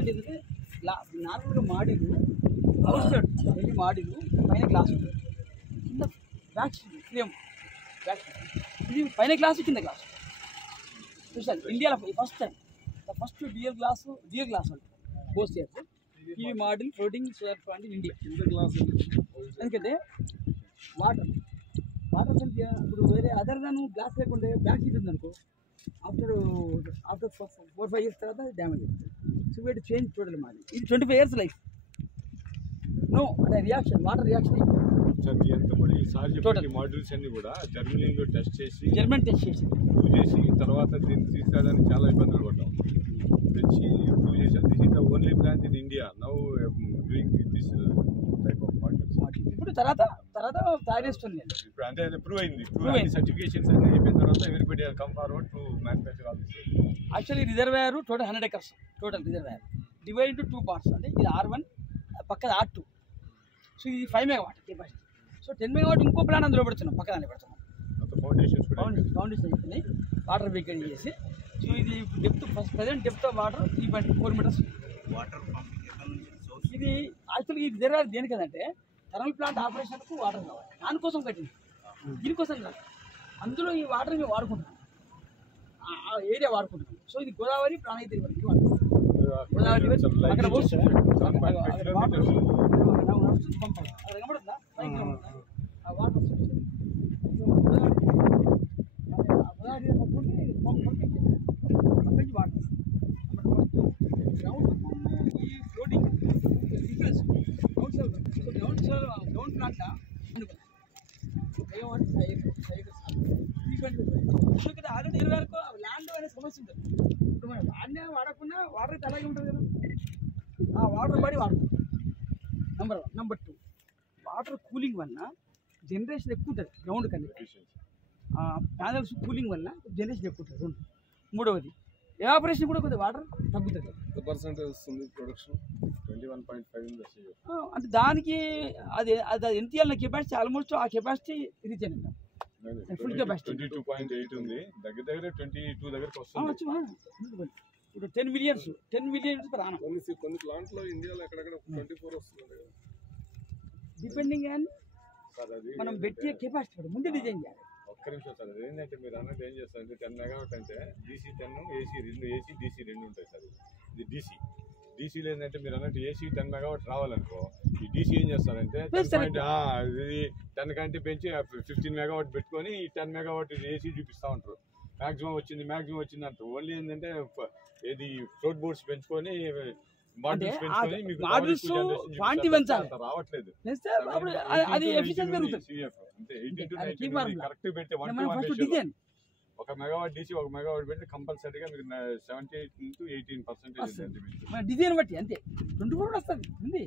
Speciality ఏంటంటే నార్మల్గా మాడిలు out side వెళ్ళి మాడిలు పైన గ్లాస్ ఉంటుంది, కింద బ్యాక్ ఫ్రేమ్ బ్యాక్ ఇది పైన గ్లాసు కింద గ్లాసు స్పెషల్ ఇండియాలో first time first real glass ఉంటుంది పోస్ట్ చేస్తే TV model floating solar plant in India glass. ఎందుకంటే వాటర్ సంఖ్య ఇప్పుడు వేరే అదర్ దాన్ గ్లాస్ లేకుంటే బ్యాక్ సీట్ ఉందనుకో ఆఫ్టర్ 4-5 years తర్వాత డ్యామేజ్ అవుతుంది. సో వీటి చేంజ్ టోటల్ మాది. ఇది 25 years లైఫ్. నో అంటే రియాక్షన్ వాటర్ రియాక్షన్ మాడ్యూల్స్ అన్ని కూడా జర్మనీలో టెస్ట్ చేసి ప్రూవ్ చేసి తర్వాత దీన్ని తీసుకురావడానికి చాలా ఇబ్బందులు పడ్డాం. తెచ్చి ప్రూవ్ చేసాం. This is the only plant in India now doing this type of modules. ఇప్పుడు తర్వాత తయారు చేస్తుంది. ఇప్పుడు అంటే ప్రూవ్ అయింది. సర్టిఫికేషన్స్ అన్ని అయిపోయిన తర్వాత everybody come forward to manufacture all this. Actually reservoir total 100 acres total reservoir divide into 2 parts. అంటే ఇది R1 పక్కన R2. సో ఇది 5 MW కెపాసిటీ. సో 10 MW ఇంకో ప్లాన్ అందులో పెడుతున్నాం, పక్కన పెడుతున్నాం. ఫౌండేషన్ అయిపోయినాయి, వాటర్ బ్రేకేజ్ చేసి. సో ఇది depth present depth of water 3.4 meters. Water ఇది యాక్చువల్గా ఈ రిజర్వాయర్ దేనికి కదంటే థర్మల్ ప్లాంట్ ఆపరేషన్కు వాటర్ కావాలి, దానికోసం కట్టింది. దీనికోసం కాదు, అందులో ఈ వాటర్ మేము వాడుకుంటున్నాం, ఆ ఏరియా వాడుకుంటున్నాం. సో ఇది గోదావరి ప్రాణహిత రివర్, ఇది వాడుకుంటాం. గోదావరి రివర్ అక్కడ నడుస్తుంది పంప, అది కనబడుతుందా ఆ వాటర్ వస్తుంది. గోదావరి రివర్ పట్టుకుంటే పంపించి వాటర్ గ్రౌండ్ ఈ ఫ్లోటింగ్ డిఫరెన్స్ గ్రౌండ్ ప్లాంట్ అనుకున్నాం. ఆల్రెడీ 20 వరకు ల్యాండ్ అనే సమస్య ఉంటుంది. ఇప్పుడు మనం ల్యాండ్ వాడకుండా వాటర్ అయితే అలాగే ఉంటుంది కదా, ఆ వాటర్ పడి వాడుతుంది. నెంబర్ 1. నెంబర్ 2, వాటర్ కూలింగ్ వల్ల జనరేషన్ ఎక్కువ ఉంటుంది గ్రౌండ్ కన్నా, ప్యానల్స్ కూలింగ్ వల్ల జనరేషన్ ఎక్కువ ఉంటుంది. 2. 3వది ఎవాపరేషన్ కూడా కొద్దిగా వాటర్ తగ్గుతుంది. పర్సెంటేజ్ వస్తుంది ప్రొడక్షన్ 21.5. అంటే దానికి అది ఎంత ఇవ్వాలి కెపాసిటీ, ఆల్మోస్ట్ ఆ కెపాసిటీ రీచ్ అయినా ఫుల్ కెపాసిటీ 22.8 ఉంది, దగ్గర 22 దగ్గరకు వస్తుంది. ఇప్పుడు 10 million per annum. కొన్ని ప్లాంట్లో ఇండియాలో ఎక్కడెక్కడ 24 వస్తుంది. డిపెండింగ్ ఆన్ మనం పెట్టే కెపాసిటీ ముందే డిజైన్ చేయాలి. ఒక్క నిమిషం సార్, అది ఏంటంటే మీరు అన్నట్టు ఏం చేస్తారంటే 10 MW అంటే DC 10 AC 2 AC DC 2 ఉంటాయి సార్. ఇది డీసీలో ఏంటంటే మీరు అన్నట్టు AC 10 MW రావాలనుకో, ఈ డీసీ ఏం చేస్తారంటే 10 కంటే పెంచి 15 MW పెట్టుకొని ఈ 10 MW AC చూపిస్తూ ఉంటారు. మ్యాక్సిమం వచ్చింది అంటారు. ఓన్లీ ఏంటంటే ఏది ఫ్లోట్ బోర్డ్స్ పెంచుకొని రావట్లేదు. ఒక మెగావాట్ డీసీ 1 MW పెట్టి కంపల్సరీగా మీకు 78 to 18% డిజైన్ బట్టి అంతే 24 కూడా వస్తుంది. ఉంది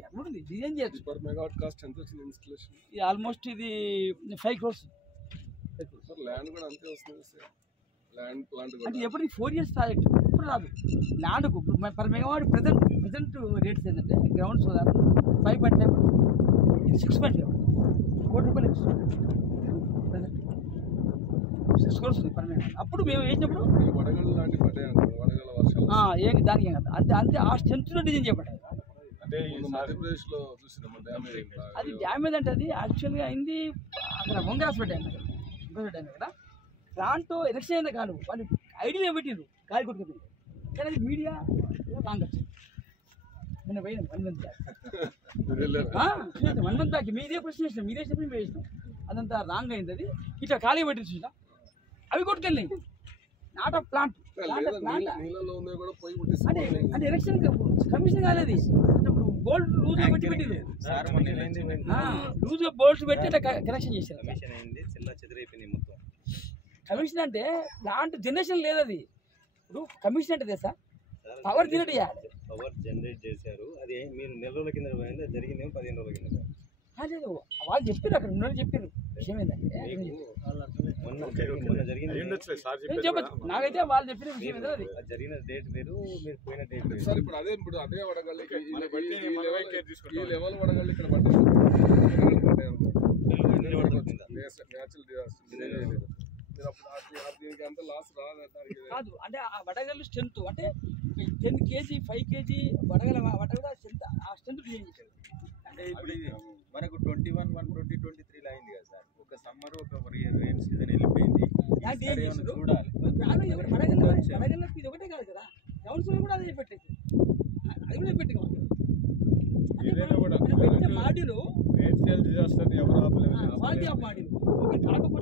డిజైన్ చేయొచ్చు. పర్ మెగావాట్ కాస్ట్ ఎంత వచ్చింది ఇన్స్టాలేషన్? ఆల్మోస్ట్ ఇది 5 crores. ల్యాండ్ కూడా అంతే వస్తుంది సార్. ల్యాండ్ ప్లాంట్ అంటే ఎప్పటికి 4 years ప్రాజెక్ట్ ఇప్పుడు రాదు. ల్యాండ్కు పర్ మెగావాట్ ప్రజెంట్ రేట్స్ ఏంటంటే గ్రౌండ్ సోలార్ 5.5, ఇది 6.5 కోటి రూపాయలు ఎక్స్ట్రా ప్రజెంట్ 6 crores ఉంది పర్ మెగావాట్. అప్పుడు మేము వేసినప్పుడు వడగళ్ళు లాంటి పడ్డాయి అనుకోండి, వడగళ్ళ వర్షాలు ఏం దానికి ఏం కదా, అంతే ఆ స్ట్రెంత్లో డిజైన్ చేయబడ్డాయి. అంటే మధ్యప్రదేశ్లో చూసినాము డ్యామేజ్. అది డ్యామేజ్ అంటే అది యాక్చువల్గా అయింది అక్కడ వంగరాస్ పెట్టాను కదా, దాంట్లో ఎలక్షన్ అయింది కాదు, వాళ్ళు ఐడియా పెట్టిండ్రు గాలి కొట్టుకుంటుంది. కానీ అది మీడియా రాంగ్ వచ్చింది. నిన్న పోయినాం 1 month బ్యాక్, 1 month బ్యాక్ మీరే ప్రశ్న చేసినాం, మీరే చెప్పి మేము వేసినాం. అదంతా రాంగ్ అయింది. అది ఇట్లా ఖాళీ పెట్టి చూసినా అవి కొట్టుకెళ్ళినాయి. నాట్ ఆఫ్ ప్లాంట్ అంటే ఎలక్షన్ కమిషన్ కాలేదు. ఇప్పుడు బోల్ట్ లూజ్గా పెట్టి పెట్టింది, లూజ్గా బోల్ట్స్ పెట్టి ఇట్లా కనెక్షన్ చేశారు. కమిషన్ అంటే ప్లాంట్ జనరేషన్ లేదు. అది ఇప్పుడు కమిషన్ అంటే తెలుసా, పవర్ జనరేట్ చేయాలి. పవర్ జనరేట్ చేశారు. అది మీరు నెల రోజుల కింద జరిగింది, 15 రోజుల కింద లేదు. వాళ్ళు చెప్పారు, అక్కడ ఉన్న చెప్పారు. విషయం ఏంటంటే చెప్పచ్చు, నాకైతే వాళ్ళు చెప్పిన విషయం ఏదో అది జరిగిన డేట్ వేరు, మీరు పోయిన డేట్ వేరు. సార్ ఇప్పుడు అదే వడగళ్ళు ఈ లెవెల్ వడగళ్ళు ఇక్కడ పడ్డాయి. మీరు అప్పుడు దీనికి అంత లాస్ రాదంటారు కదా. కాదు అంటే ఆ వడగల స్ట్రెంత్ అంటే 10 కేజీ 5 కేజీ వడగల స్ట్రెంత్ ఆ స్ట్రెంత్ డిజైన్ చేశారు. అంటే ఇప్పుడు ఇది మనకు 21, 120, 23 అయింది కదా సార్. ఒక సమ్మర్ ఒక రెయిన్ సీజన్ వెళ్ళిపోయింది. దానికి ఏం చేశారు? చూడాలి. ప్లాన్ ఎవరు వడగళ్ళకి ఇది ఒకటే కాదు కదా, కౌన్సిల్ కూడా అదే పెట్టేది, అది కూడా పెట్టుకోవాలి. ఏదైనా కూడా పెట్టే మాడ్యూలు నేచురల్ డిజాస్టర్ ఎవరు ఆపలేరు. Quality of module okay. కాకపోతే